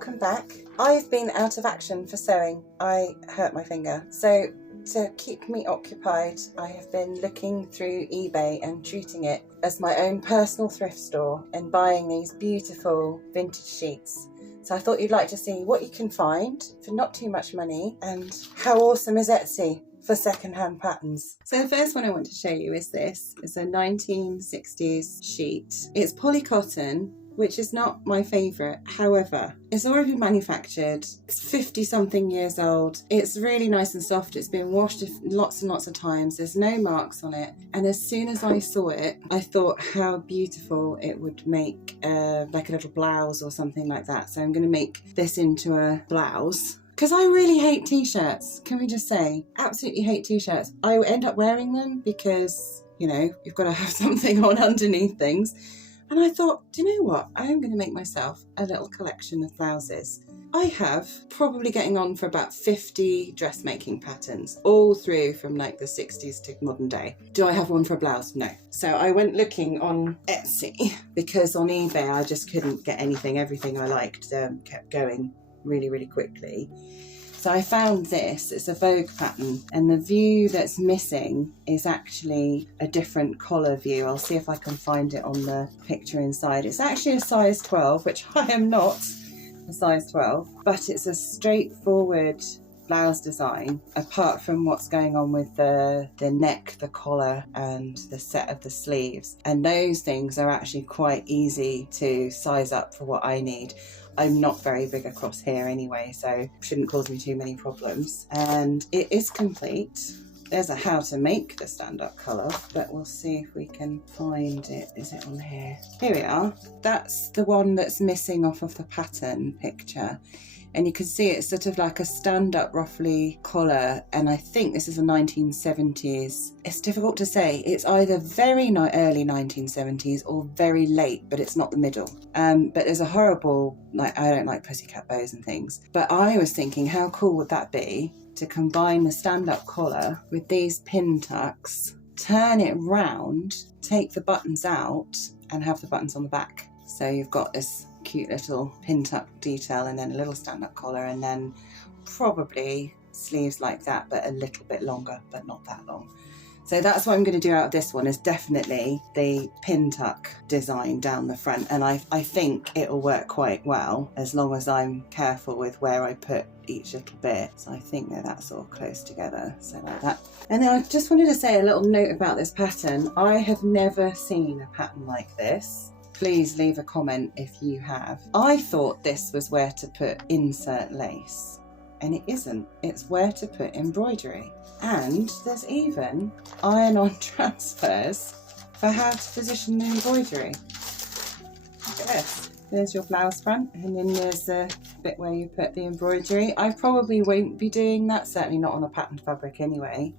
welcome back. I've been out of action for sewing. I hurt my finger. So to keep me occupied, I have been looking through eBay and treating it as my own personal thrift store and buying these beautiful vintage sheets. So I thought you'd like to see what you can find for not too much money, and how awesome is Etsy for second-hand patterns. So the first one I want to show you is this. It's a 1960s sheet. It's Polycotton, which is not my favourite. However, it's already been manufactured. It's 50 something years old. It's really nice and soft. It's been washed lots and lots of times. There's no marks on it. And as soon as I saw it, I thought how beautiful it would make like a little blouse or something like that. So I'm going to make this into a blouse. Because I really hate t-shirts, can we just say? Absolutely hate t-shirts. I end up wearing them because, you know, you've got to have something on underneath things. And I thought, do you know what? I'm going to make myself a little collection of blouses. I have probably getting on for about 50 dressmaking patterns, all through from like the 60s to modern day. Do I have one for a blouse? No. So I went looking on Etsy because on eBay I just couldn't get anything. Everything I liked kept going really quickly. So I found this. It's a Vogue pattern, and the view that's missing is actually a different collar view. I'll see if I can find it on the picture inside. It's actually a size 12, which I am not a size 12, but it's a straightforward blouse design, apart from what's going on with the neck, the collar and the set of the sleeves. And those things are actually quite easy to size up for what I need. I'm not very big across here anyway, so shouldn't cause me too many problems. And it is complete. There's a how to make the stand-up colour, but we'll see if we can find it. Is it on here? Here we are. That's the one that's missing off of the pattern picture. And you can see it's sort of like a stand-up ruffly collar, and I think this is a 1970s. It's difficult to say. It's either very early 1970s or very late, but it's not the middle. But there's a horrible, like, I don't like pussycat bows and things, but I was thinking how cool would that be to combine the stand-up collar with these pin tucks, turn it round, take the buttons out and have the buttons on the back. So you've got this cute little pin tuck detail and then a little stand-up collar, and then probably sleeves like that, but a little bit longer, but not that long. So that's what I'm going to do out of this one, is definitely the pin tuck design down the front, and I think it'll work quite well as long as I'm careful with where I put each little bit. So I think that that's all close together, so like that. And then I just wanted to say a little note about this pattern. I have never seen a pattern like this. Please leave a comment if you have. I thought this was where to put insert lace, and it isn't. It's where to put embroidery. And there's even iron-on transfers for how to position the embroidery. Look at this. There's your blouse front, and then there's the bit where you put the embroidery. I probably won't be doing that, certainly not on a patterned fabric anyway.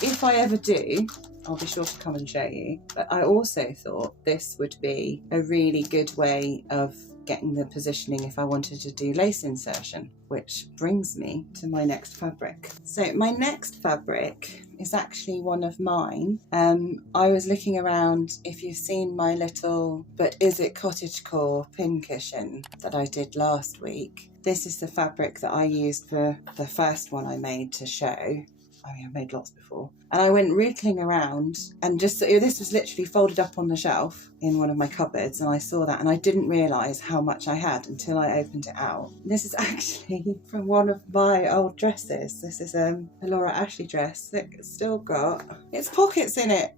If I ever do, I'll be sure to come and show you. But I also thought this would be a really good way of getting the positioning if I wanted to do lace insertion, which brings me to my next fabric. So my next fabric is actually one of mine. I was looking around, if you've seen my little, but is it cottagecore pin cushion that I did last week. This is the fabric that I used for the first one I made to show. I mean, I've made lots before. And I went wriggling around, and just, this was literally folded up on the shelf in one of my cupboards, and I saw that, and I didn't realise how much I had until I opened it out. This is actually from one of my old dresses. This is a Laura Ashley dress that it's still got its pockets in it,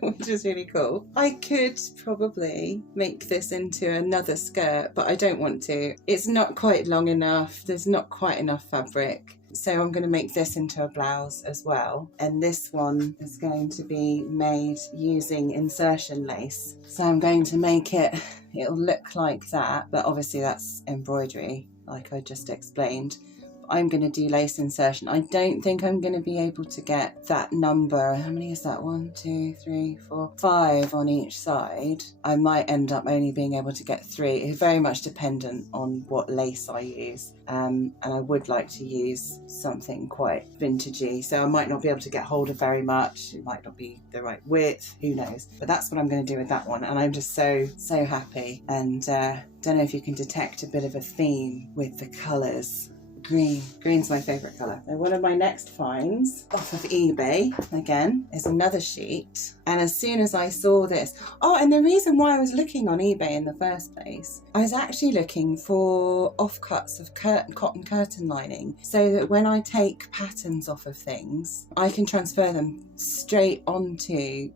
which is really cool. I could probably make this into another skirt, but I don't want to. It's not quite long enough. There's not quite enough fabric. So I'm going to make this into a blouse as well, and this one is going to be made using insertion lace. So I'm going to make it, it'll look like that, but obviously that's embroidery like I just explained. I'm going to do lace insertion. I don't think I'm going to be able to get that number. How many is that? 1, 2, 3, 4, 5 on each side. I might end up only being able to get 3. It's very much dependent on what lace I use. And I would like to use something quite vintagey, so I might not be able to get hold of very much. It might not be the right width, who knows, but that's what I'm going to do with that one. And I'm just so happy, and don't know if you can detect a bit of a theme with the colours. Green's my favourite colour. So one of my next finds off of eBay, again, is another sheet. And as soon as I saw this, and the reason why I was looking on eBay in the first place, I was actually looking for offcuts of cotton curtain lining, so that when I take patterns off of things, I can transfer them straight onto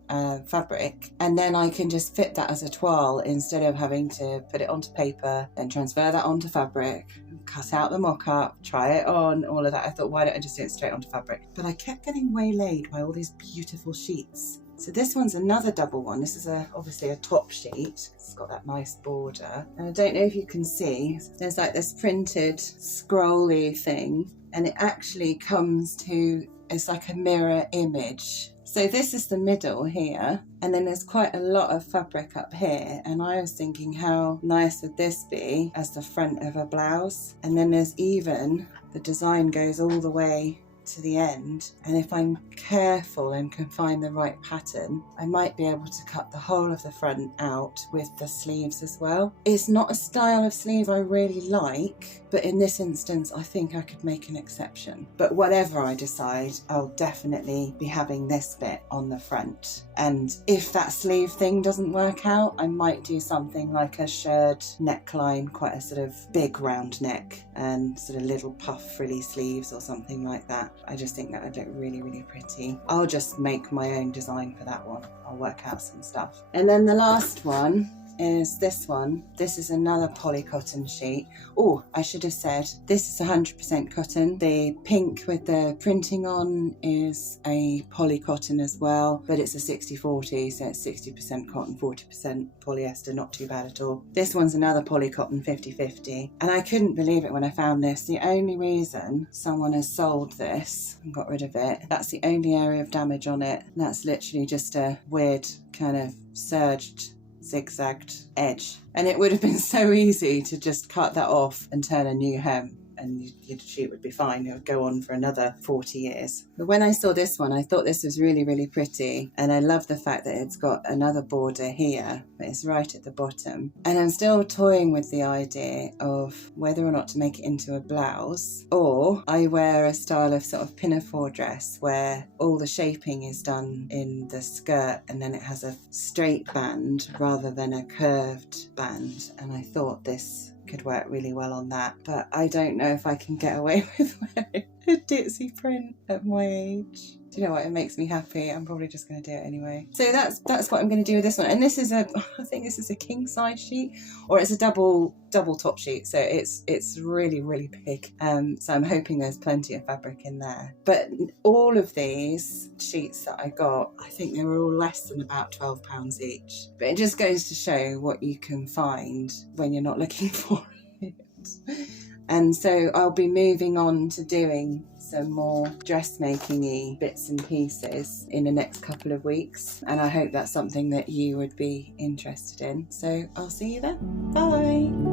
fabric, and then I can just fit that as a toile instead of having to put it onto paper, then transfer that onto fabric, cut out the mock-up, try it on, all of that. I thought, why don't I just do it straight onto fabric? But I kept getting waylaid by all these beautiful sheets. So this one's another double one. This is obviously a top sheet. It's got that nice border. And I don't know if you can see, there's like this printed scrolly thing, and it actually comes to, it's like a mirror image. So this is the middle here, and then there's quite a lot of fabric up here, and I was thinking, how nice would this be as the front of a blouse? And then there's even, the design goes all the way to the end, and if I'm careful and can find the right pattern, I might be able to cut the whole of the front out with the sleeves as well. It's not a style of sleeve I really like, but in this instance I think I could make an exception. But whatever I decide, I'll definitely be having this bit on the front, and if that sleeve thing doesn't work out, I might do something like a shirred neckline, quite a sort of big round neck, and sort of little puff frilly sleeves or something like that. I just think that would look really, really pretty. I'll just make my own design for that one. I'll work out some stuff. And then the last one is this one. This is another Polycotton sheet. Oh, I should have said, this is 100% cotton. The pink with the printing on is a Polycotton as well, but it's a 60-40, so it's 60% cotton, 40% polyester, not too bad at all. This one's another Polycotton 50-50, and I couldn't believe it when I found this. The only reason someone has sold this and got rid of it, that's the only area of damage on it. That's literally just a weird kind of serged, zigzagged edge, and it would have been so easy to just cut that off and turn a new hem, and your sheet would be fine. It would go on for another 40 years. But when I saw this one, I thought this was really, really pretty, and I love the fact that it's got another border here, but it's right at the bottom. And I'm still toying with the idea of whether or not to make it into a blouse, or I wear a style of sort of pinafore dress where all the shaping is done in the skirt, and then it has a straight band rather than a curved band. And I thought this could work really well on that, but I don't know if I can get away with wearing a ditzy print at my age. Do you know what? It makes me happy. I'm probably just going to do it anyway. So that's what I'm going to do with this one. And this is I think this is a king size sheet, or it's a double top sheet. So it's really, really big. So I'm hoping there's plenty of fabric in there. But all of these sheets that I got, I think they were all less than about £12 each. But it just goes to show what you can find when you're not looking for it. And so I'll be moving on to doing some more dressmaking-y bits and pieces in the next couple of weeks, and I hope that's something that you would be interested in. So I'll see you then. Bye.